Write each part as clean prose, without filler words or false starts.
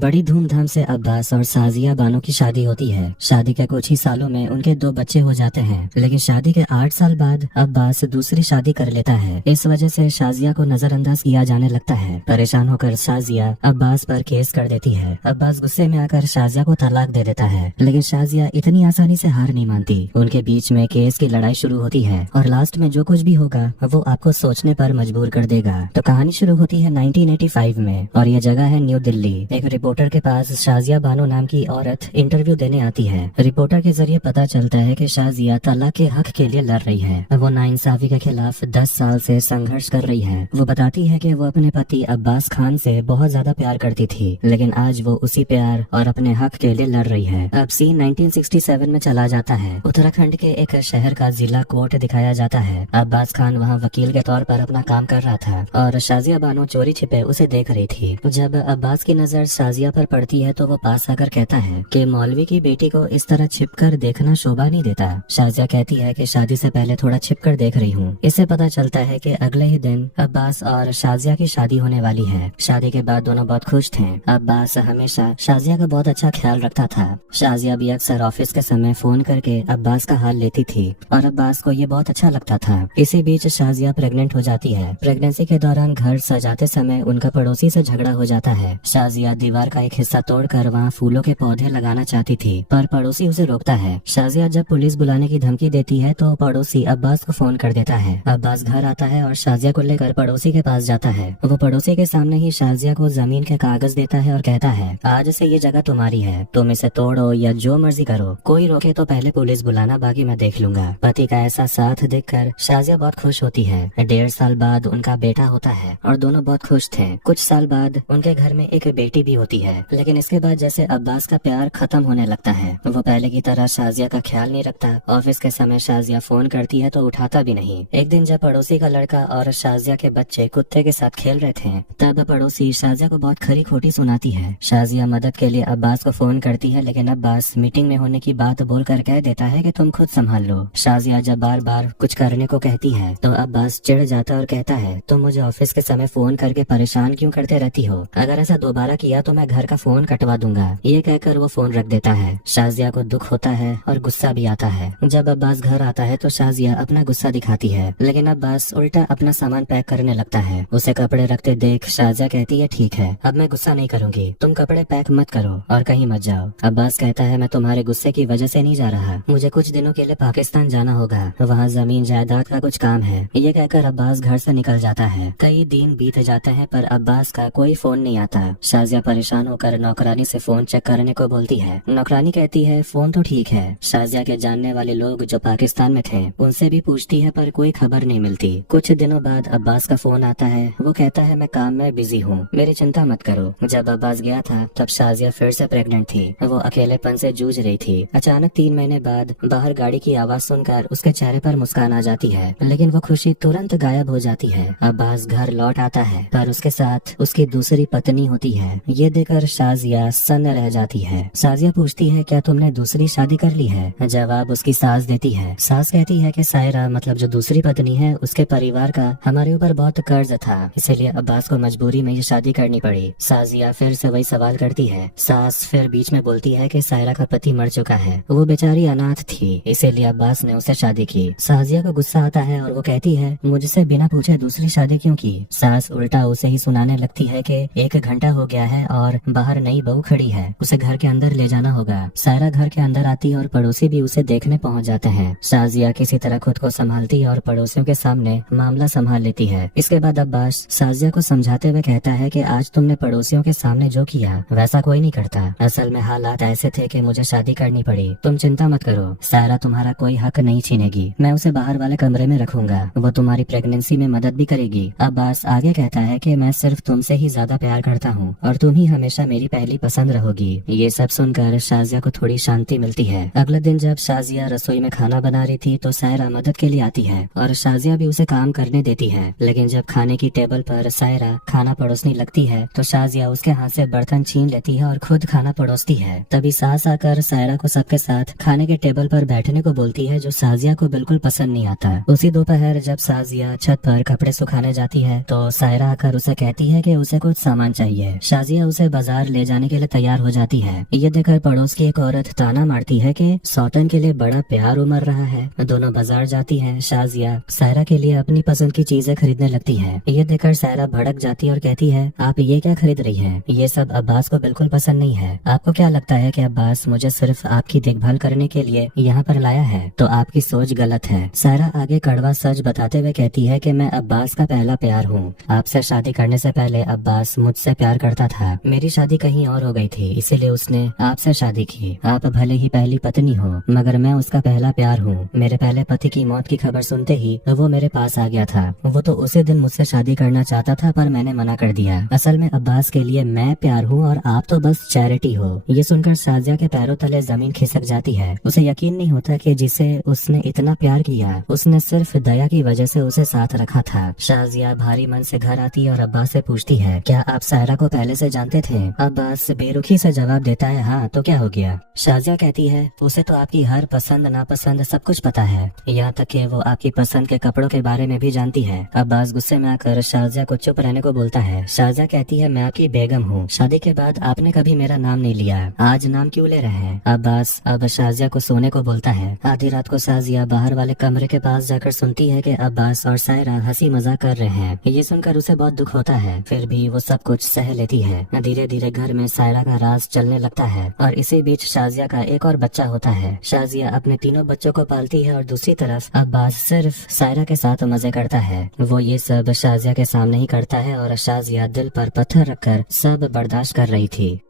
बड़ी धूमधाम से अब्बास और साजिया बानो की शादी होती है। शादी के कुछ ही सालों में उनके 2 बच्चे हो जाते हैं, लेकिन शादी के 8 साल बाद अब्बास दूसरी शादी कर लेता है। इस वजह से शाजिया को नजरअंदाज किया जाने लगता है। परेशान होकर शाजिया अब्बास पर केस कर देती है। अब्बास गुस्से में आकर शाजिया को तलाक दे देता है, लेकिन शाजिया इतनी आसानी से हार नहीं मानती। उनके बीच में केस की लड़ाई शुरू होती है और लास्ट में जो कुछ भी होगा वो आपको सोचने पर मजबूर कर देगा। तो कहानी शुरू होती है 1985 में और यह जगह है न्यू दिल्ली। एक रिपोर्टर के पास शाजिया बानो नाम की औरत इंटरव्यू देने आती है। रिपोर्टर के जरिए पता चलता है कि शाजिया तलाक के हक के लिए लड़ रही है। वो नाइंसाफी के खिलाफ 10 साल से संघर्ष कर रही है। वो बताती है कि वो अपने पति अब्बास खान से बहुत ज्यादा प्यार करती थी, लेकिन आज वो उसी प्यार और अपने हक के लिए लड़ रही है। अब सीन 1967 में चला जाता है। उत्तराखंड के एक शहर का जिला कोर्ट दिखाया जाता है। अब्बास खान वहाँ वकील के तौर पर अपना काम कर रहा था और शाजिया बानो चोरी छिपे उसे देख रही थी। जब अब्बास की नजर शाजिया पर पड़ती है तो वो पास आकर कहता है कि मौलवी की बेटी को इस तरह छिपकर देखना शोभा नहीं देता। शाजिया कहती है कि शादी से पहले थोड़ा छिपकर देख रही हूँ। इससे पता चलता है कि अगले ही दिन अब्बास और शाजिया की शादी होने वाली है। शादी के बाद दोनों बहुत खुश थे। अब्बास हमेशा शाजिया का बहुत अच्छा ख्याल रखता था। शाजिया भी अक्सर ऑफिस के समय फोन करके अब्बास का हाल लेती थी और अब्बास को ये बहुत अच्छा लगता था। इसी बीच शाजिया प्रेग्नेंट हो जाती है। प्रेगनेंसी के दौरान घर सजाते समय उनका पड़ोसी से झगड़ा हो जाता है। शाजिया दीवार का एक हिस्सा तोड़कर वहाँ फूलों के पौधे लगाना चाहती थी, पर पड़ोसी उसे रोकता है। शाजिया जब पुलिस बुलाने की धमकी देती है तो पड़ोसी अब्बास को फोन कर देता है। अब्बास घर आता है और शाजिया को लेकर पड़ोसी के पास जाता है। वो पड़ोसी के सामने ही शाजिया को जमीन के कागज देता है और कहता है, आज से ये जगह तुम्हारी है, तुम इसे तोड़ो या जो मर्जी करो, कोई रोके तो पहले पुलिस बुलाना, बाकी मैं देख लूंगा। पति का ऐसा साथ देखकर शाजिया बहुत खुश होती है। 1.5 साल बाद उनका बेटा होता है और दोनों बहुत खुश थे। कुछ साल बाद उनके घर में एक बेटी भी होती है, लेकिन इसके बाद जैसे अब्बास का प्यार खत्म होने लगता है। वो पहले की तरह शाजिया का ख्याल नहीं रखता। ऑफिस के समय शाजिया फोन करती है तो उठाता भी नहीं। एक दिन जब पड़ोसी का लड़का और शाजिया के बच्चे कुत्ते के साथ खेल रहे थे, तब पड़ोसी शाजिया को बहुत खरी खोटी सुनाती है। शाजिया मदद के लिए अब्बास को फोन करती है, लेकिन अब्बास मीटिंग में होने की बात बोलकर कह देता है कि तुम खुद संभाल लो। शाजिया जब बार बार कुछ करने को कहती है तो अब्बास चिढ़ जाता और कहता है, तुम मुझे ऑफिस के समय फोन करके परेशान क्यों करते रहती हो? अगर ऐसा दोबारा किया तो मैं घर का फोन कटवा दूंगा। ये कहकर वो फोन रख देता है। शाजिया को दुख होता है और गुस्सा भी आता है। जब अब्बास घर आता है तो शाजिया अपना गुस्सा दिखाती है, लेकिन अब्बास उल्टा अपना सामान पैक करने लगता है। उसे कपड़े रखते देख शाजिया कहती है, ठीक है, अब मैं गुस्सा नहीं करूंगी, तुम कपड़े पैक मत करो और कहीं मत जाओ। अब्बास कहता है, मैं तुम्हारे गुस्से की वजह से नहीं जा रहा, मुझे कुछ दिनों के लिए पाकिस्तान जाना होगा, वहाँ जमीन जायदाद का कुछ काम है। ये कहकर अब्बास घर से निकल जाता है। कई दिन बीत जाते हैं पर अब्बास का कोई फोन नहीं आता। शाजिया परेशान होकर नौकरानी से फोन चेक करने को बोलती है। नौकरानी कहती है, फोन तो ठीक है। शाजिया के जानने वाले लोग जो पाकिस्तान में थे उनसे भी पूछती है पर कोई खबर नहीं मिलती। कुछ दिनों बाद अब्बास का फोन आता है। वो कहता है, मैं काम में बिजी हूँ, मेरी चिंता मत करो। जब अब्बास गया था तब शाजिया फिर से प्रेग्नेंट थी। वो अकेलेपन से जूझ रही थी। अचानक 3 महीने बाद बाहर गाड़ी की आवाज सुनकर उसके चेहरे पर मुस्कान आ जाती है, लेकिन वो खुशी तुरंत गायब हो जाती है। अब्बास घर लौट आता है पर उसके साथ उसकी दूसरी पत्नी होती है। ये देखकर शाजिया सन्न रह जाती है। शाजिया पूछती है, क्या तुमने दूसरी शादी कर ली है? जवाब उसकी सास देती है। सास कहती है कि सायरा, मतलब जो दूसरी पत्नी है, उसके परिवार का हमारे ऊपर बहुत कर्ज था, इसीलिए अब्बास को मजबूरी में ये शादी करनी पड़ी। शाजिया फिर से वही सवाल करती है। सास फिर बीच में बोलती है कि सायरा का पति मर चुका है, वो बेचारी अनाथ थी, इसीलिए अब्बास ने उसे शादी की। शाजिया को गुस्सा आता है और वो कहती है, मुझसे बिना पूछे दूसरी शादी क्यों की? सास उल्टा उसे ही सुनाने लगती है कि 1 घंटा हो गया है और बाहर नई बहू खड़ी है, उसे घर के अंदर ले जाना होगा। सायरा घर के अंदर आती और पड़ोसी भी उसे देखने पहुंच जाते हैं। शाजिया किसी तरह खुद को संभालती और पड़ोसियों के सामने मामला संभाल लेती है। इसके बाद अब्बास शाजिया को समझाते हुए कहता है कि आज तुमने पड़ोसियों के सामने जो किया वैसा कोई नहीं करता। असल में हालात ऐसे थे कि मुझे शादी करनी पड़ी। तुम चिंता मत करो, सायरा तुम्हारा कोई हक नहीं छीनेगी। मैं उसे बाहर वाले कमरे में रखूंगा, वो तुम्हारी प्रेगनेंसी में मदद भी करेगी। अब्बास आगे कहता है कि मैं सिर्फ तुमसे ही ज्यादा प्यार करता हूँ और तुम ही हमेशा मेरी पहली पसंद रहोगी। ये सब सुनकर शाजिया को थोड़ी शांति मिलती है। अगले दिन जब शाजिया रसोई में खाना बना रही थी तो सायरा मदद के लिए आती है और शाजिया भी उसे काम करने देती है। लेकिन जब खाने की टेबल पर सायरा खाना परोसने लगती है तो शाजिया उसके हाथ से बर्तन छीन लेती है और खुद खाना परोसती है। तभी सास आकर सायरा को सबके साथ खाने के टेबल पर बैठने को बोलती है, जो शाजिया को बिल्कुल पसंद नहीं आता। उसी दोपहर जब शाजिया छत पर कपड़े सुखाने जाती है तो सायरा आकर उसे कहती है कि उसे कुछ सामान चाहिए। शाजिया उसे बाजार ले जाने के लिए तैयार हो जाती है। ये देखकर पड़ोस की एक औरत ताना मारती है कि सौतन के लिए बड़ा प्यार उमड़ रहा है। दोनों बाजार जाती हैं। शाजिया सायरा के लिए अपनी पसंद की चीजें खरीदने लगती है। ये देखकर सायरा भड़क जाती है और कहती है, आप ये क्या खरीद रही हैं? ये सब अब्बास को बिल्कुल पसंद नहीं है। आपको क्या लगता है कि अब्बास मुझे सिर्फ आपकी देखभाल करने के लिए यहाँ पर लाया है? तो आपकी सोच गलत है। सायरा आगे कड़वा सच बताते हुए कहती है कि मैं अब्बास का पहला प्यार हूँ। आपसे शादी करने से पहले अब्बास मुझसे प्यार करता था। मेरी शादी कहीं और हो गई थी, इसीलिए उसने आपसे शादी की। आप भले ही पहली पत्नी हो, मगर मैं उसका पहला प्यार हूँ। मेरे पहले पति की मौत की खबर सुनते ही वो मेरे पास आ गया था। वो तो उसी दिन मुझसे शादी करना चाहता था, पर मैंने मना कर दिया। असल में अब्बास के लिए मैं प्यार हूँ और आप तो बस चैरिटी हो। ये सुनकर शाजिया के पैरों तले जमीन खिसक जाती है। उसे यकीन नहीं होता कि जिसे उसने इतना प्यार किया, उसने सिर्फ दया की वजह से उसे साथ रखा था। शाजिया भारी मन से घर आती है और अब्बास से पूछती है, क्या आप सायरा को पहले से जानते थे? अब्बास बेरुखी से जवाब देता है, हाँ, तो क्या हो गया? शाजिया कहती है, उसे तो आपकी हर पसंद नापसंद सब कुछ पता है, यहाँ तक कि वो आपकी पसंद के कपड़ों के बारे में भी जानती है। अब्बास गुस्से में आकर शाजिया को चुप रहने को बोलता है। शाजिया कहती है, मैं आपकी बेगम हूँ। शादी के बाद आपने कभी मेरा नाम नहीं लिया, आज नाम क्यों ले रहे हैं? अब्बास अब शाजिया को सोने को बोलता है। आधी रात को शाजिया बाहर वाले कमरे के पास जाकर सुनती है कि अब्बास और सायरा हंसी मजाक कर रहे हैं। ये सुनकर उसे बहुत दुख होता है, फिर भी वो सब कुछ सह लेती है। धीरे धीरे घर में सायरा का राज चलने लगता है और इसी बीच शाजिया का एक और बच्चा होता है। शाजिया अपने तीनों बच्चों को पालती है और दूसरी तरफ अब्बास सिर्फ सायरा के साथ मजे करता है। वो ये सब शाजिया के सामने ही करता है और शाजिया दिल पर पत्थर रखकर सब बर्दाश्त कर रही थी।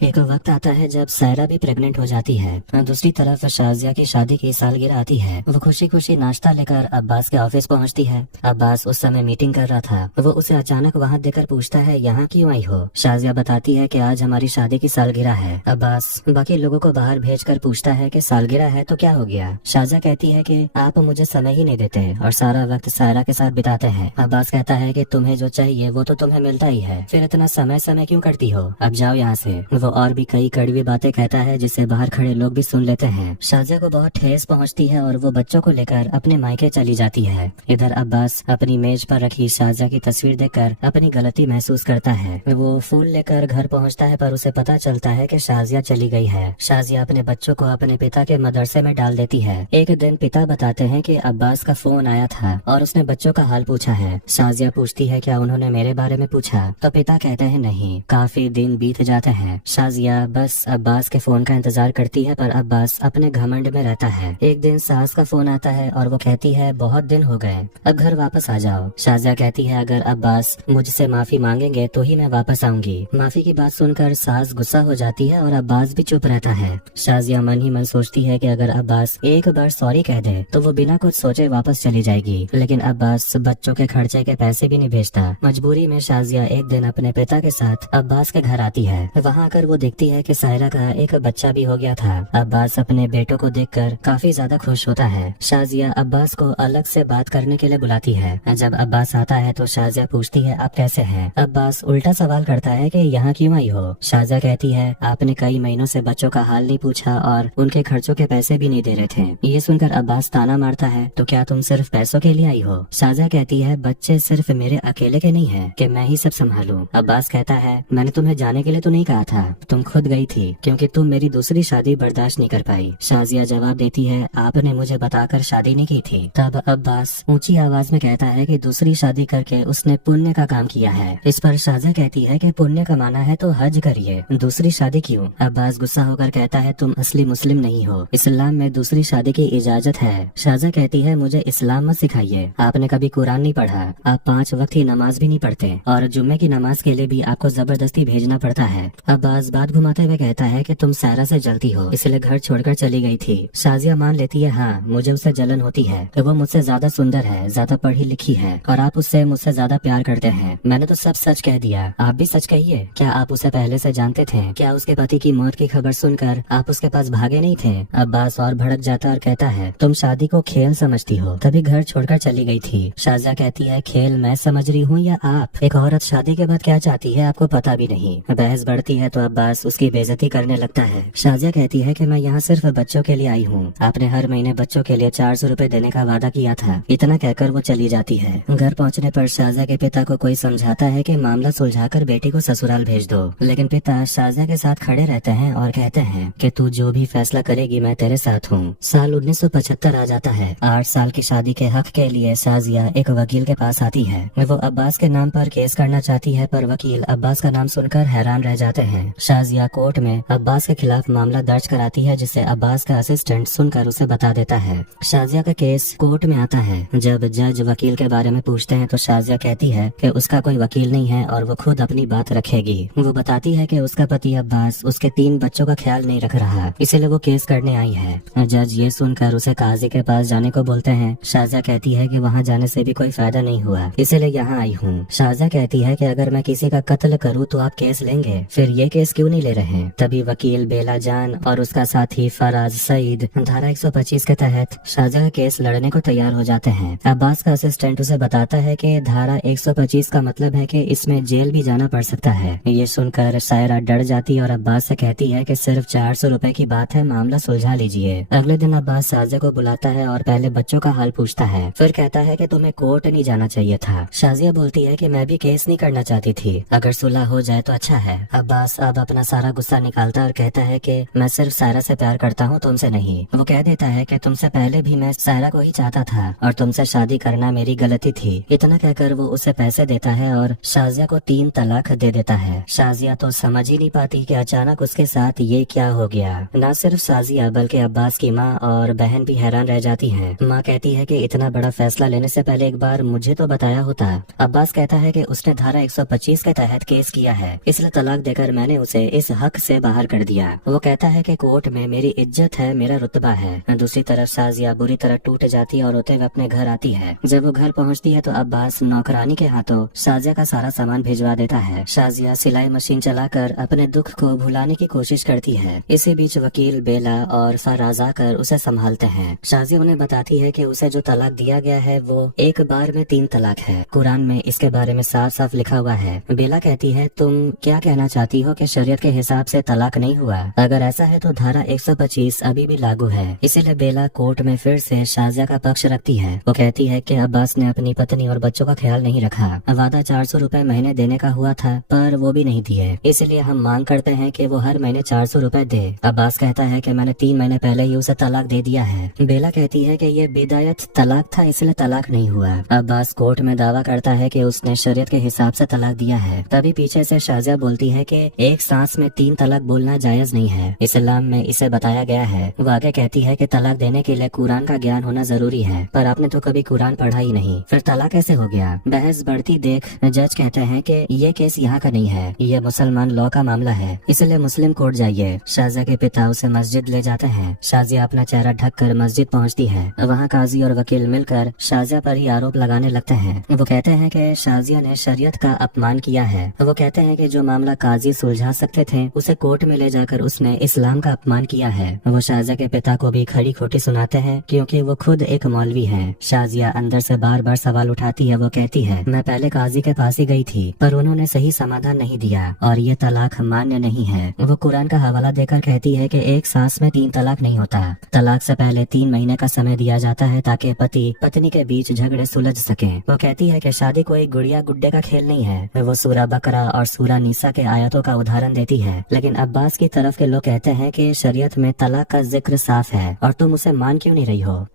एक वक्त आता है जब सायरा भी प्रेग्नेंट हो जाती है। दूसरी तरफ शाजिया की शादी की सालगिरह आती है। वो खुशी खुशी नाश्ता लेकर अब्बास के ऑफिस पहुंचती है। अब्बास उस समय मीटिंग कर रहा था। वो उसे अचानक वहां देखकर पूछता है, यहाँ क्यों आई हो? शाजिया बताती है कि आज हमारी शादी की सालगिरह है। अब्बास बाकी लोगों को बाहर भेजकर पूछता है कि सालगिरह है तो क्या हो गया? शाजिया कहती है कि आप मुझे समय ही नहीं देते और सारा वक्त सायरा के साथ बिताते हैं। अब्बास कहता है कि तुम्हें जो चाहिए वो तो तुम्हें मिलता ही है, फिर इतना समय समय क्यों करती हो? अब जाओ यहाँ से। वो और भी कई कड़वी बातें कहता है जिसे बाहर खड़े लोग भी सुन लेते हैं। शाजिया को बहुत ठेस पहुंचती है और वो बच्चों को लेकर अपने मायके चली जाती है। इधर अब्बास अपनी मेज पर रखी शाजिया की तस्वीर देखकर अपनी गलती महसूस करता है। वो फूल लेकर घर पहुंचता है पर उसे पता चलता है कि शाजिया चली गई है। शाजिया अपने बच्चों को अपने पिता के मदरसे में डाल देती है। एक दिन पिता बताते हैं कि अब्बास का फोन आया था और उसने बच्चों का हाल पूछा है। शाजिया पूछती है, क्या उन्होंने मेरे बारे में पूछा? तो पिता कहते हैं, नहीं। काफी दिन बीत जाते हैं। शाजिया बस अब्बास के फोन का इंतजार करती है पर अब्बास अपने घमंड में रहता है। एक दिन सास का फोन आता है और वो कहती है, बहुत दिन हो गए, अब घर वापस आ जाओ। शाजिया कहती है, अगर अब्बास मुझसे माफी मांगेंगे तो ही मैं वापस आऊंगी। माफी की बात सुनकर सास गुस्सा हो जाती है और अब्बास भी चुप रहता है। शाजिया मन ही मन सोचती है कि अगर अब्बास एक बार सॉरी कह दे तो वो बिना कुछ सोचे वापस चली जाएगी, लेकिन अब्बास बच्चों के खर्चे के पैसे भी नहीं भेजता। मजबूरी में शाजिया एक दिन अपने पिता के साथ अब्बास के घर आती है। वहाँ आकर वो देखती है कि सायरा का एक बच्चा भी हो गया था। अब्बास अपने बेटों को देखकर काफी ज्यादा खुश होता है। शाजिया अब्बास को अलग से बात करने के लिए बुलाती है। जब अब्बास आता है तो शाजिया पूछती है, आप कैसे हैं? अब्बास उल्टा सवाल करता है कि यहाँ क्यों आई हो? शाजिया कहती है, आपने कई महीनों से बच्चों का हाल नहीं पूछा और उनके खर्चों के पैसे भी नहीं दे रहे थे। ये सुनकर अब्बास ताना मारता है, तो क्या तुम सिर्फ पैसों के लिए आई हो? शाजिया कहती है, बच्चे सिर्फ मेरे अकेले के नहीं है कि मैं ही सब संभालूं। अब्बास कहता है, मैंने तुम्हें जाने के लिए तो नहीं कहा था, तुम खुद गई थी क्योंकि तुम मेरी दूसरी शादी बर्दाश्त नहीं कर पाई। शाजिया जवाब देती है, आपने मुझे बताकर शादी नहीं की थी। तब अब्बास ऊंची आवाज में कहता है कि दूसरी शादी करके उसने पुण्य का काम किया है। इस पर शाजिया कहती है कि पुण्य कमाना है तो हज करिए, दूसरी शादी क्यों? अब्बास गुस्सा होकर कहता है, तुम असली मुस्लिम नहीं हो, इस्लाम में दूसरी शादी की इजाजत है। शाजिया कहती है, मुझे इस्लाम मत सिखाइए, आपने कभी कुरान नहीं पढ़ा, आप 5 वक्त ही नमाज भी नहीं पढ़ते और जुम्मे की नमाज के लिए भी आपको जबरदस्ती भेजना पड़ता है। अब्बास बात घुमाते हुए कहता है कि तुम सायरा से जलती हो, इसलिए घर छोड़कर चली गई थी। शाजिया मान लेती है, हाँ, मुझे उससे जलन होती है, तो वो मुझसे ज्यादा सुंदर है, ज्यादा पढ़ी लिखी है और आप उससे मुझसे ज्यादा प्यार करते हैं। मैंने तो सब सच कह दिया, आप भी सच कहिए। क्या आप उसे पहले से जानते थे? क्या उसके पति की मौत की खबर सुनकर आप उसके पास भागे नहीं थे? अब्बास और भड़क जाता और कहता है, तुम शादी को खेल समझती हो, तभी घर छोड़कर चली गई थी। शाजिया कहती है, खेल मैं समझ रही हूँ या आप? एक औरत शादी के बाद क्या चाहती है आपको पता भी नहीं। बहस बढ़ती है तो अब्बास उसकी बेइज्जती करने लगता है। शाजिया कहती है कि मैं यहाँ सिर्फ बच्चों के लिए आई हूँ, आपने हर महीने बच्चों के लिए 400 रुपए देने का वादा किया था। इतना कहकर वो चली जाती है। घर पहुँचने पर शाजिया के पिता को कोई समझाता है कि मामला सुलझाकर बेटी को ससुराल भेज दो, लेकिन पिता शाजिया के साथ खड़े रहते हैं और कहते हैं कि तू जो भी फैसला करेगी मैं तेरे साथ हूँ। साल 1975 आ जाता है। 8 साल की शादी के हक के लिए शाजिया एक वकील के पास आती है। वो अब्बास के नाम पर केस करना चाहती है, पर वकील अब्बास का नाम सुनकर हैरान रह जाते हैं। शाजिया कोर्ट में अब्बास के खिलाफ मामला दर्ज कराती है, जिसे अब्बास का असिस्टेंट सुनकर उसे बता देता है। शाजिया का केस कोर्ट में आता है। जब जज वकील के बारे में पूछते हैं तो शाजिया कहती है कि उसका कोई वकील नहीं है और वो खुद अपनी बात रखेगी। वो बताती है कि उसका पति अब्बास उसके 3 बच्चों का ख्याल नहीं रख रहा, इसीलिए वो केस करने आई है। जज ये सुनकर उसे काजी के पास जाने को बोलते हैं। शाजिया कहती है कि वहाँ जाने से भी कोई फायदा नहीं हुआ, इसीलिए यहाँ आई हूँ। शाजिया कहती है कि अगर मैं किसी का कत्ल करूँ तो आप केस लेंगे, फिर ये केस क्यों नहीं ले रहे। तभी वकील बेला जान और उसका साथी फराज सईद धारा 125 के तहत शाजिया का केस लड़ने को तैयार हो जाते हैं। अब्बास का असिस्टेंट उसे बताता है कि धारा 125 का मतलब है कि इसमें जेल भी जाना पड़ सकता है। ये सुनकर सायरा डर जाती और अब्बास से कहती है कि सिर्फ 400 रुपए की बात है, मामला सुलझा लीजिए। अगले दिन अब्बास शाजिया को बुलाता है और पहले बच्चों का हाल पूछता है, फिर कहता है कि तुम्हें कोर्ट नहीं जाना चाहिए था। शाजिया बोलती है कि मैं भी केस नहीं करना चाहती थी, अगर सुलह हो जाए तो अच्छा है। अब्बास अब अपना सारा गुस्सा निकालता और कहता है कि मैं सिर्फ सायरा से प्यार करता हूँ, तुमसे नहीं। वो कह देता है कि तुमसे पहले भी मैं सायरा को ही चाहता था और तुमसे शादी करना मेरी गलती थी। इतना कहकर वो उसे पैसे देता है और शाजिया को 3 तलाक दे देता है। शाजिया तो समझ ही नहीं पाती कि अचानक उसके साथ ये क्या हो गया। न सिर्फ शाजिया बल्कि अब्बास की माँ और बहन भी हैरान रह जाती हैं। माँ कहती है कि इतना बड़ा फैसला लेने से पहले एक बार मुझे तो बताया होता। अब्बास कहता है कि उसने धारा 125 के तहत केस किया है, इसलिए तलाक देकर मैंने उसे इस हक से बाहर कर दिया। वो कहता है कि कोर्ट में मेरी इज्जत है, मेरा रुतबा है। दूसरी तरफ शाजिया बुरी तरह टूट जाती है और रोते हुए अपने घर आती है। जब वो घर पहुँचती है तो अब्बास नौकरानी के हाथों शाजिया का सारा सामान भिजवा देता है। शाजिया सिलाई मशीन चलाकर अपने दुख को भुलाने की कोशिश करती है। इसी बीच वकील बेला और फराज आकर उसे संभालते हैं। शाजिया उन्हें बताती है कि उसे जो तलाक दिया गया है वो एक बार में 3 तलाक है। कुरान में इसके बारे में साफ साफ लिखा हुआ है। बेला कहती है, तुम क्या कहना चाहती हो कि शरीयत के हिसाब से तलाक नहीं हुआ? अगर ऐसा है तो धारा 125 अभी भी लागू है। इसीलिए बेला कोर्ट में फिर से शाजिया का पक्ष रखती है। वो कहती है कि अब्बास ने अपनी पत्नी और बच्चों का ख्याल नहीं रखा। वादा 400 रुपए महीने देने का हुआ था, पर वो भी नहीं दिए, इसलिए हम मांग करते हैं कि वो हर महीने 400 रुपए दे। अब्बास कहता है कि मैंने 3 महीने पहले ही उसे तलाक दे दिया है। बेला कहती है कि ये बिदायत तलाक था, इसलिए तलाक नहीं हुआ। अब्बास कोर्ट में दावा करता है कि उसने शरीयत के हिसाब से तलाक दिया है। तभी पीछे से शाजिया बोलती है कि एक सांस में 3 तलाक बोलना जायज नहीं है, इस्लाम में इसे बताया गया है। वो आगे कहती है कि तलाक देने के लिए कुरान का ज्ञान होना जरूरी है, पर आपने तो कभी कुरान पढ़ा ही नहीं, फिर तलाक कैसे हो गया? बहस बढ़ती देख जज कहते हैं कि ये केस यहाँ का नहीं है, ये मुसलमान लॉ का मामला है, इसलिए मुस्लिम कोर्ट जाइए। शाजिया के पिता उसे मस्जिद ले जाते हैं। शाजिया अपना चेहरा ढककर मस्जिद पहुँचती है। वहाँ काजी और वकील मिलकर शाजिया पर ही आरोप लगाने लगते हैं। वो कहते हैं कि शाजिया ने शरीयत का अपमान किया है। वो कहते हैं कि जो मामला काजी सुलझा सकते थे उसे कोर्ट में ले जाकर उसने इस्लाम का अपमान किया है। वो शाजिया के पिता को भी खड़ी खोटी सुनाते हैं, क्योंकि वो खुद एक मौलवी है। शाजिया अंदर से बार बार सवाल उठाती है। वो कहती है, मैं पहले काजी के पास ही गई थी, पर उन्होंने सही समाधान नहीं दिया और ये तलाक मान्य नहीं है। वो कुरान का हवाला देकर कहती है कि एक सांस में 3 तलाक नहीं होता। तलाक से पहले 3 महीने का समय दिया जाता है ताकि पति पत्नी के बीच झगड़े सुलझ सके। वो कहती है कि शादी कोई गुड़िया गुड्डे का खेल नहीं है। वो सूरा बकरा और सूरा निसा के आयतों का उदाहरण देती है, लेकिन अब्बास की तरफ के लोग कहते हैं कि शरीयत में तलाक का जिक्र साफ है और तुम उसे मान क्यों नहीं रही हो?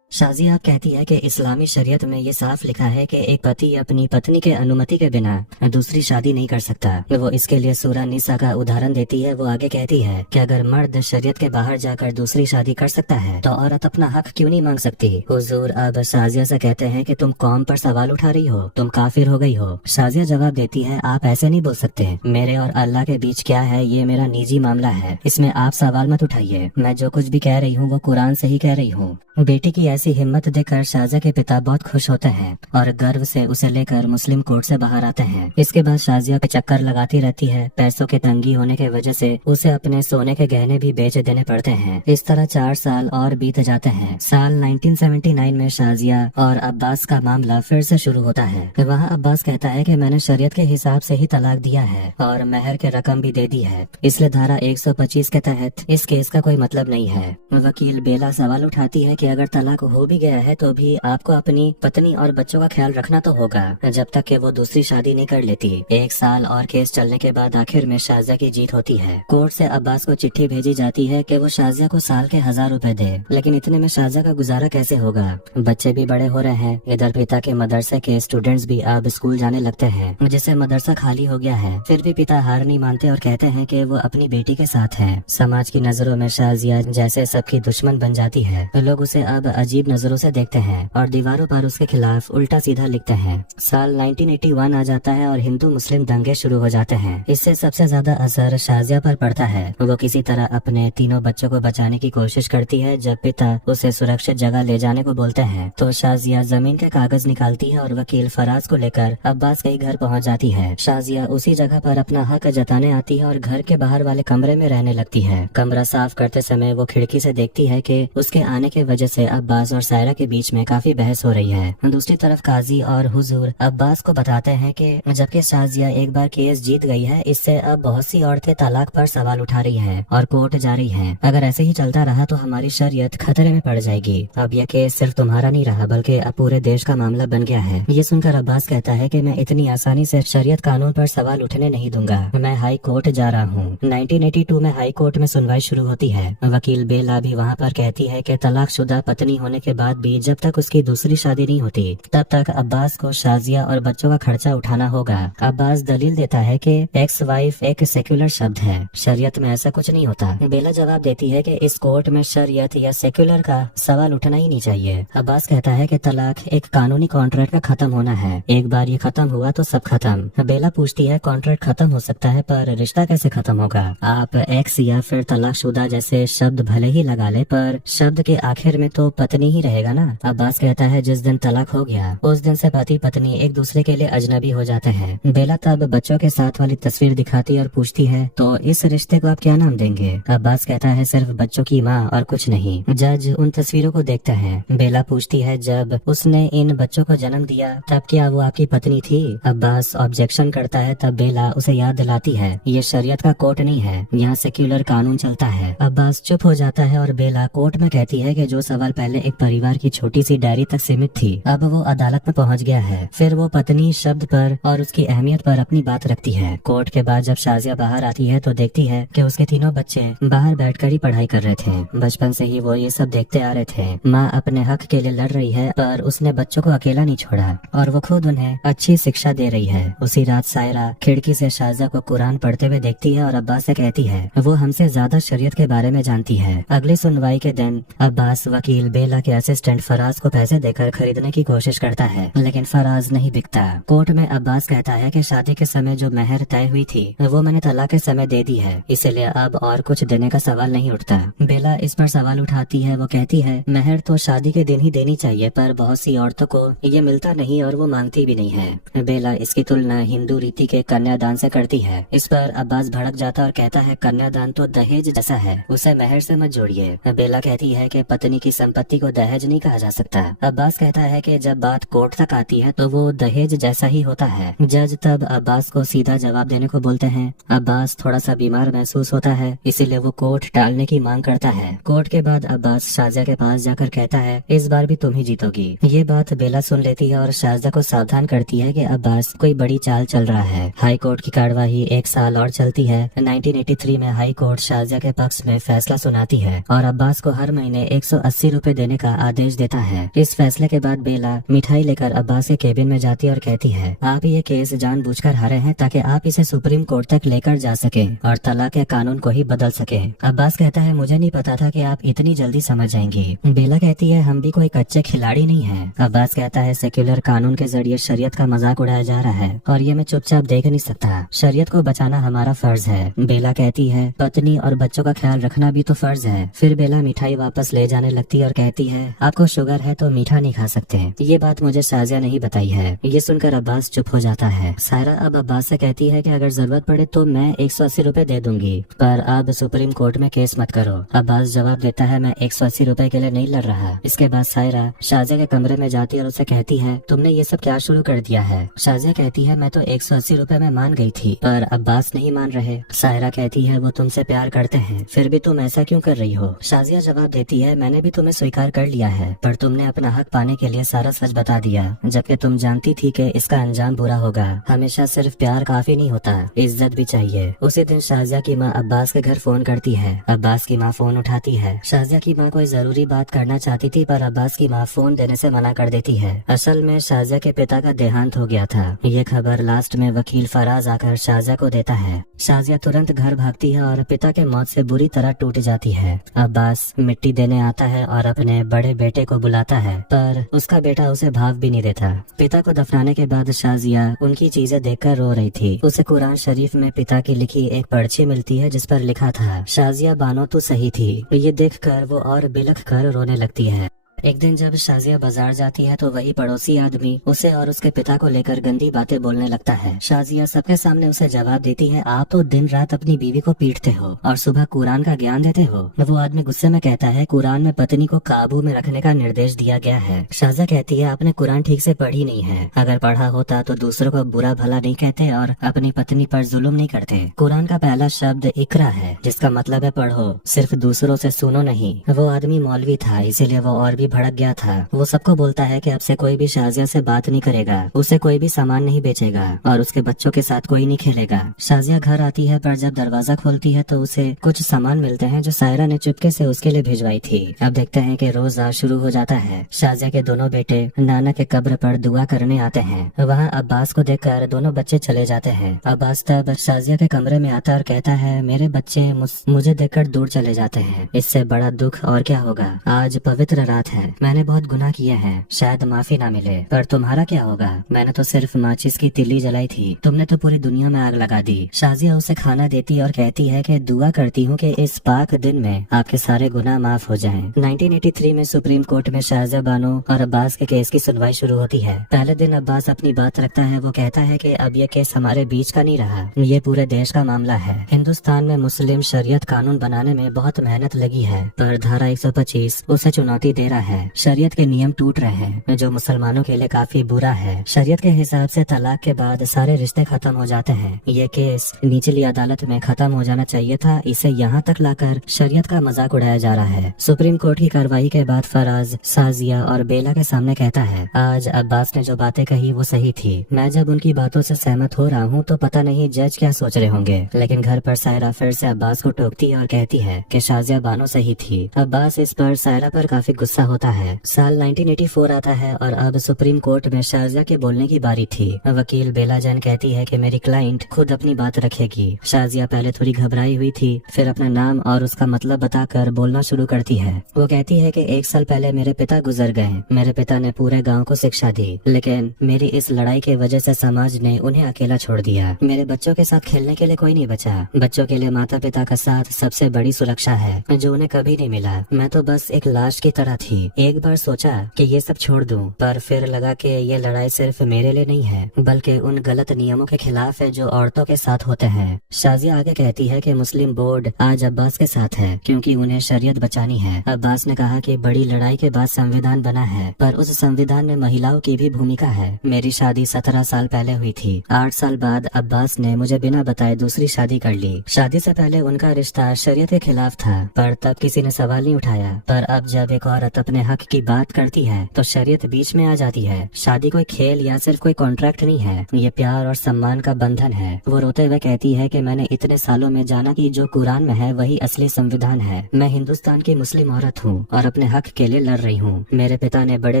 शाजिया कहती है कि इस्लामी शरीयत में ये साफ लिखा है कि एक पति अपनी पत्नी के अनुमति के बिना दूसरी शादी नहीं कर सकता। वो इसके लिए सूरा निसा का उदाहरण देती है। वो आगे कहती है कि अगर मर्द शरीयत के बाहर जाकर दूसरी शादी कर सकता है तो औरत अपना हक क्यों नहीं मांग सकती? हुजूर अब शाजिया से कहते हैं कि तुम कौम पर सवाल उठा रही हो, तुम काफिर हो गई हो। शाजिया जवाब देती है, आप ऐसे नहीं बोल सकते, मेरे और अल्लाह के बीच क्या है ये मेरा निजी मामला है, इसमें आप सवाल मत उठाइए। मैं जो कुछ भी कह रही हूँ वो कुरान से ही कह रही हूँ। बेटी की ऐसी हिम्मत देखकर शाजिया के पिता बहुत खुश होते हैं और गर्व से उसे लेकर मुस्लिम कोर्ट से बाहर आते हैं। इसके बाद शाजिया पे चक्कर लगाती रहती है। पैसों की तंगी होने की वजह से उसे अपने सोने के गहने भी बेच देने पड़ते हैं। इस तरह 4 साल और बीत जाते हैं। साल 1979 में शाजिया और अब्बास का मामला फिर से शुरू होता है। वहाँ अब्बास कहता है कि मैंने शरीयत के हिसाब से ही तलाक दिया है और मेहर के रकम भी दे दी है, इसलिए धारा 125 के तहत इस केस का कोई मतलब नहीं है। वकील बेला सवाल उठाती है कि अगर तलाक हो भी गया है तो भी आपको अपनी पत्नी और बच्चों का ख्याल रखना तो होगा जब तक कि वो दूसरी शादी नहीं कर लेती। 1 साल और केस चलने के बाद आखिर में शाजिया की जीत होती है। कोर्ट से अब्बास को चिट्ठी भेजी जाती है कि वो शाजिया को साल के 1000 रुपए दे, लेकिन इतने में शाजिया का गुजारा कैसे होगा। बच्चे भी बड़े हो रहे हैं। इधर पिता के मदरसे के स्टूडेंट्स भी अब स्कूल जाने लगते हैं, जिससे मदरसा खाली हो गया है। फिर भी पिता हार नहीं मानते और कहते हैं कि वो अपनी बेटी के साथ है। समाज की नजरों में शाजिया जैसे सबकी दुश्मन बन जाती है। लोग उसे अब अजीब नजरों से देखते हैं और दीवारों पर उसके खिलाफ उल्टा सीधा लिखते हैं। साल 1981 आ जाता है और हिंदू मुस्लिम दंगे शुरू हो जाते हैं। इससे सबसे ज्यादा असर शाजिया पर पड़ता है। वो किसी तरह अपने तीनों बच्चों को बचाने की कोशिश करती है। जब पिता उसे सुरक्षित जगह ले जाने को बोलते हैं तो शाजिया जमीन के कागज निकालती है और वकील फराज को लेकर अब्बास के घर पहुंच जाती है। शाजिया उसी जगह पर अपना हक जताने आती है और घर के बाहर वाले कमरे में रहने लगती है। कमरा साफ करते समय वो खिड़की से देखती है कि उसके आने की वजह से अब्बास और सायरा के बीच में काफी बहस हो रही है। दूसरी तरफ काजी और हुजूर अब्बास को बताते हैं कि जबकि शाजिया एक बार केस जीत गई है, इससे अब बहुत सी औरतें तलाक पर सवाल उठा रही हैं और कोर्ट जा रही हैं। अगर ऐसे ही चलता रहा तो हमारी शरीयत खतरे में पड़ जाएगी। अब यह केस सिर्फ तुम्हारा नहीं रहा बल्कि अब पूरे देश का मामला बन गया है। ये सुनकर अब्बास कहता है कि मैं इतनी आसानी से शरीयत कानून पर सवाल उठने नहीं दूंगा। मैं हाई कोर्ट जा रहा हूँ। 1982 में हाई कोर्ट में सुनवाई शुरू होती है। वकील बेला भी वहाँ पर कहती है कि तलाकशुदा पत्नी होने के बाद भी जब तक उसकी दूसरी शादी नहीं होती तब तक अब्बास को शाजिया और बच्चों का खर्चा उठाना होगा। अब्बास दलील देता है कि एक्स वाइफ एक सेक्युलर शब्द है, शरीयत में ऐसा कुछ नहीं होता। बेला जवाब देती है कि इस कोर्ट में शरीयत या सेक्युलर का सवाल उठना ही नहीं चाहिए। अब्बास कहता है कि तलाक एक कानूनी कॉन्ट्रैक्ट का खत्म होना है। एक बार ये खत्म हुआ तो सब खत्म। बेला पूछती है कॉन्ट्रैक्ट खत्म हो सकता है पर रिश्ता कैसे खत्म होगा। आप एक्स या फिर तलाकशुदा जैसे शब्द भले ही लगा ले पर शब्द के आखिर में तो पत्नी ही रहेगा ना। अब्बास कहता है जिस दिन तलाक हो गया उस दिन से पति पत्नी एक दूसरे के लिए अजनबी हो जाते हैं। बेला तब बच्चों के साथ वाली तस्वीर दिखाती और पूछती है तो इस रिश्ते को आप क्या नाम देंगे। अब्बास कहता है सिर्फ बच्चों की माँ और कुछ नहीं। जज उन तस्वीरों को देखता है। बेला पूछती है जब उसने इन बच्चों को जन्म दिया तब क्या वो आपकी पत्नी थी। अब्बास ऑब्जेक्शन करता है। तब बेला उसे याद दिलाती है ये शरीयत का कोर्ट नहीं है, यहाँ सेक्युलर कानून चलता है। अब्बास चुप हो जाता है और बेला कोर्ट में कहती है कि जो सवाल पहले एक परिवार की छोटी सी डायरी तक सीमित थी अब वो अदालत में पहुंच गया है। फिर वो पत्नी शब्द पर और उसकी अहमियत पर अपनी बात रखती है। कोर्ट के बाद जब शाजिया बाहर आती है तो देखती है कि उसके तीनों बच्चे बाहर बैठकर ही पढ़ाई कर रहे थे। बचपन से ही वो ये सब देखते आ रहे थे। माँ अपने हक के लिए लड़ रही है पर उसने बच्चों को अकेला नहीं छोड़ा और वो खुद उन्हें अच्छी शिक्षा दे रही है। उसी रात सायरा खिड़की से शाजिया को कुरान पढ़ते हुए देखती है और अब्बास से कहती है वो हमसे ज्यादा शरीयत के बारे में जानती है। अगली सुनवाई के दिन अब्बास वकील बेला के असिस्टेंट फराज को पैसे देकर खरीदने की कोशिश करता है लेकिन फराज नहीं बिकता। कोर्ट में अब्बास कहता है कि शादी के समय जो मेहर तय हुई थी वो मैंने तलाक के समय दे दी है, इसलिए अब और कुछ देने का सवाल नहीं उठता। बेला इस पर सवाल उठाती है। वो कहती है मेहर तो शादी के दिन ही देनी चाहिए पर बहुत सी औरतों को ये मिलता नहीं और वो मांगती भी नहीं है। बेला इसकी तुलना हिंदू रीति के कन्यादान से करती है। इस पर अब्बास भड़क जाता और कहता है कन्यादान तो दहेज जैसा है, उसे मेहर से मत जोड़िए। बेला कहती है कि पत्नी की संपत्ति को दहेज नहीं कहा जा सकता। अब्बास कहता है कि जब बात कोर्ट तक आती है तो वो दहेज जैसा ही होता है। जज तब अब्बास को सीधा जवाब देने को बोलते हैं। अब्बास थोड़ा सा बीमार महसूस होता है इसीलिए वो कोर्ट टालने की मांग करता है। कोर्ट के बाद अब्बास शाजिया के पास जाकर कहता है इस बार भी तुम ही जीतोगी। ये बात बेला सुन लेती है और शाजिया को सावधान करती है कि अब्बास कोई बड़ी चाल चल रहा है। हाई कोर्ट की कार्यवाही 1 साल और चलती है। 1983 में हाई कोर्ट शाजिया के पक्ष में फैसला सुनाती है और अब्बास को हर महीने 180 रुपए देने का आदेश देता है। इस फैसले के बाद बेला मिठाई लेकर अब्बास के केबिन में जाती और कहती है आप ये केस जानबूझकर हारे हैं ताकि आप इसे सुप्रीम कोर्ट तक लेकर जा सके और तलाक के कानून को ही बदल सके। अब्बास कहता है मुझे नहीं पता था कि आप इतनी जल्दी समझ जाएंगी। बेला कहती है हम भी कोई कच्चे खिलाड़ी नहीं है। अब्बास कहता है सेक्युलर कानून के जरिए शरीयत का मजाक उड़ाया जा रहा है और ये मैं चुपचाप देख नहीं सकता। शरीयत को बचाना हमारा फर्ज है। बेला कहती है पत्नी और बच्चों का ख्याल रखना भी तो फर्ज है। फिर बेला मिठाई वापस ले जाने लगती और कहती कहती है आपको शुगर है तो मीठा नहीं खा सकते। ये बात मुझे शाजिया नहीं बताई है। ये सुनकर अब्बास चुप हो जाता है। सायरा अब अब्बास से कहती है कि अगर जरूरत पड़े तो मैं 180 रुपए दे दूंगी, पर अब सुप्रीम कोर्ट में केस मत करो। अब्बास जवाब देता है मैं 180 रुपए के लिए नहीं लड़ रहा। इसके बाद सायरा शाजिया के कमरे में जाती है और उसे कहती है तुमने ये सब क्या शुरू कर दिया है। शाजिया कहती है मैं तो 180 रुपए में मान गई थी, पर अब्बास नहीं मान रहे। सायरा कहती है वो तुमसे प्यार करते हैं, फिर भी तुम ऐसा क्यों कर रही हो। शाजिया जवाब देती है मैंने भी तुम्हें स्वीकार कर लिया है, पर तुमने अपना हक पाने के लिए सारा सच बता दिया, जबकि तुम जानती थी कि इसका अंजाम बुरा होगा। हमेशा सिर्फ प्यार काफी नहीं होता, इज्जत भी चाहिए। उसी दिन शाजिया की माँ अब्बास के घर फोन करती है। अब्बास की माँ फोन उठाती है। शाजिया की माँ कोई जरूरी बात करना चाहती थी, पर अब्बास की माँ फोन देने से मना कर देती है। असल में शाजिया के पिता का देहांत हो गया था। ये खबर लास्ट में वकील फराज आकर शाजिया को देता है। शाजिया तुरंत घर भागती है और पिता के मौत से बुरी तरह टूट जाती है। अब्बास मिट्टी देने आता है और अपने बड़े बेटे को बुलाता है, पर उसका बेटा उसे भाव भी नहीं देता। पिता को दफनाने के बाद शाजिया उनकी चीजें देखकर रो रही थी। उसे कुरान शरीफ में पिता की लिखी एक पर्ची मिलती है जिस पर लिखा था शाजिया बानो तो सही थी। ये देखकर वो और बिलख कर रोने लगती है। एक दिन जब शाजिया बाजार जाती है तो वही पड़ोसी आदमी उसे और उसके पिता को लेकर गंदी बातें बोलने लगता है। शाजिया सबके सामने उसे जवाब देती है आप तो दिन रात अपनी बीवी को पीटते हो और सुबह कुरान का ज्ञान देते हो। वो आदमी गुस्से में कहता है कुरान में पत्नी को काबू में रखने का निर्देश दिया गया है। शाजिया कहती है आपने कुरान ठीक से पढ़ी नहीं है, अगर पढ़ा होता तो दूसरों को बुरा भला नहीं कहते और अपनी पत्नी पर जुल्म नहीं करते। कुरान का पहला शब्द इकरा है, जिसका मतलब है पढ़ो, सिर्फ दूसरों से सुनो नहीं। वो आदमी मौलवी था, इसीलिए वो और भी भड़क गया था। वो सबको बोलता है कि अब से कोई भी शाजिया से बात नहीं करेगा, उसे कोई भी सामान नहीं बेचेगा और उसके बच्चों के साथ कोई नहीं खेलेगा। शाजिया घर आती है, पर जब दरवाजा खोलती है तो उसे कुछ सामान मिलते हैं जो सायरा ने चुपके से उसके लिए भिजवाई थी। अब देखते हैं कि रोजा शुरू हो जाता है। शाजिया के दोनों बेटे नाना के कब्र पर दुआ करने आते हैं। वहाँ अब्बास को देखकर दोनों बच्चे चले जाते हैं। अब्बास तब शाजिया के कमरे में आता और कहता है मेरे बच्चे मुझे देखकर दूर चले जाते हैं, इससे बड़ा दुख और क्या होगा। आज पवित्र रात है, मैंने बहुत गुनाह किया है, शायद माफी ना मिले, पर तुम्हारा क्या होगा। मैंने तो सिर्फ माचिस की तिल्ली जलाई थी, तुमने तो पूरी दुनिया में आग लगा दी। शाजिया उसे खाना देती और कहती है कि दुआ करती हूँ कि इस पाक दिन में आपके सारे गुनाह माफ हो जाएं। 1983 में सुप्रीम कोर्ट में शाजिया बानो और अब्बास के केस की सुनवाई शुरू होती है। पहले दिन अब्बास अपनी बात रखता है। वो कहता है कि अब ये केस हमारे बीच का नहीं रहा, ये पूरे देश का मामला है। हिंदुस्तान में मुस्लिम शरीयत कानून बनाने में बहुत मेहनत लगी है, पर धारा 125 उसे चुनौती दे रहा है। शरीयत के नियम टूट रहे हैं, जो मुसलमानों के लिए काफी बुरा है। शरीयत के हिसाब से तलाक के बाद सारे रिश्ते खत्म हो जाते हैं। ये केस निचली अदालत में खत्म हो जाना चाहिए था, इसे यहाँ तक लाकर शरीयत का मजाक उड़ाया जा रहा है। सुप्रीम कोर्ट की कार्रवाई के बाद फराज शाजिया और बेला के सामने कहता है आज अब्बास ने जो बातें कही वो सही थी। मैं जब उनकी बातों से सहमत हो रहा हूँ तो पता नहीं जज क्या सोच रहे होंगे। लेकिन घर पर सायरा फिर से अब्बास को टोकती है और कहती है कि शाजिया बानो सही थी। अब्बास इस पर सायरा पर काफी गुस्सा होता है। साल 1984 आता है और अब सुप्रीम कोर्ट में शाजिया के बोलने की बारी थी। वकील बेला जैन कहती है कि मेरी क्लाइंट खुद अपनी बात रखेगी। शाजिया पहले थोड़ी घबराई हुई थी, फिर अपना नाम और उसका मतलब बताकर बोलना शुरू करती है। वो कहती है कि 1 साल पहले मेरे पिता गुजर गए। मेरे पिता ने पूरे गांव को शिक्षा दी, लेकिन मेरी इस लड़ाई की वजह से समाज ने उन्हें अकेला छोड़ दिया। मेरे बच्चों के साथ खेलने के लिए कोई नहीं बचा। बच्चों के लिए माता पिता का साथ सबसे बड़ी सुरक्षा है, जो उन्हें कभी नहीं मिला। मैं तो बस एक लाश की तरह थी। एक बार सोचा कि ये सब छोड़ दूं, पर फिर लगा कि ये लड़ाई सिर्फ मेरे लिए नहीं है, बल्कि उन गलत नियमों के खिलाफ है जो औरतों के साथ होते हैं। शाजिया आगे कहती है कि मुस्लिम बोर्ड आज अब्बास के साथ है, क्योंकि उन्हें शरीयत बचानी है। अब्बास ने कहा कि बड़ी लड़ाई के बाद संविधान बना है, पर उस संविधान में महिलाओं की भी भूमिका है। मेरी शादी 17 साल पहले हुई थी। 8 साल बाद अब्बास ने मुझे बिना बताए दूसरी शादी कर ली। शादी से पहले उनका रिश्ता शरीयत के खिलाफ था, पर तब किसी ने सवाल नहीं उठाया। पर अब जब एक औरत अपने हक की बात करती है तो शरीयत बीच में आ जाती है। शादी कोई खेल या सिर्फ कोई कॉन्ट्रैक्ट नहीं है, ये प्यार और सम्मान का बंधन है। वो रोते हुए कहती है कि मैंने इतने सालों में जाना कि जो कुरान में है वही असली संविधान है। मैं हिंदुस्तान की मुस्लिम औरत हूँ और अपने हक के लिए लड़ रही हूँ। मेरे पिता ने बड़े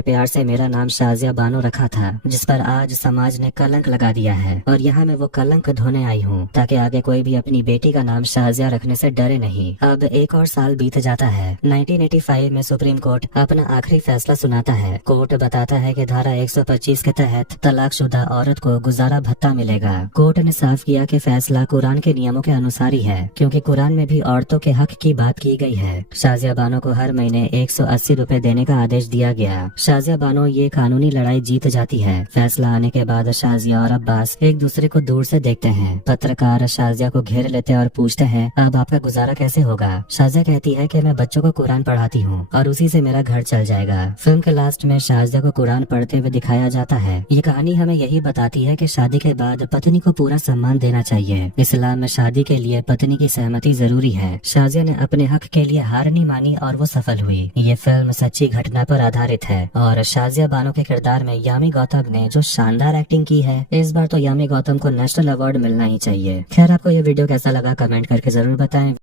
प्यार से मेरा नाम शाजिया बानो रखा था, जिस पर आज समाज ने कलंक लगा दिया है, और यहाँ मैं वो कलंक धोने आई हूँ ताकि आगे कोई भी अपनी बेटी का नाम शाजिया रखने से डरे नहीं। अब एक और साल बीत जाता है। 1985 में सुप्रीम कोर्ट अपना आखिरी फैसला सुनाता है। कोर्ट बताता है कि धारा 125 के तहत तलाकशुदा औरत को गुजारा भत्ता मिलेगा। कोर्ट ने साफ किया कि फैसला कुरान के नियमों के अनुसार ही है, क्योंकि कुरान में भी औरतों के हक की बात की गई है। शाजिया बानो को हर महीने 180 रुपए देने का आदेश दिया गया। शाजिया बानो ये कानूनी लड़ाई जीत जाती है। फैसला आने के बाद शाजिया और अब्बास एक दूसरे को दूर से देखते हैं। पत्रकार शाजिया को घेर लेते हैं और पूछते हैं, अब आपका गुजारा कैसे होगा? शाजिया कहती है कि मैं बच्चों को कुरान पढ़ाती हूँ और उसी से मेरा घर चल जाएगा। फिल्म के लास्ट में शाजिया को कुरान पढ़ते हुए दिखाया जाता है। ये कहानी हमें यही बताती है कि शादी के बाद पत्नी को पूरा सम्मान देना चाहिए। इस्लाम में शादी के लिए पत्नी की सहमति जरूरी है। शाजिया ने अपने हक के लिए हार नहीं मानी और वो सफल हुई। ये फिल्म सच्ची घटना पर आधारित है और शाजिया बानो के किरदार में यामी गौतम ने जो शानदार एक्टिंग की है, इस बार तो यामी गौतम को नेशनल अवार्ड मिलना ही चाहिए। खैर, आपको ये वीडियो कैसा लगा कमेंट करके जरूर बताएं।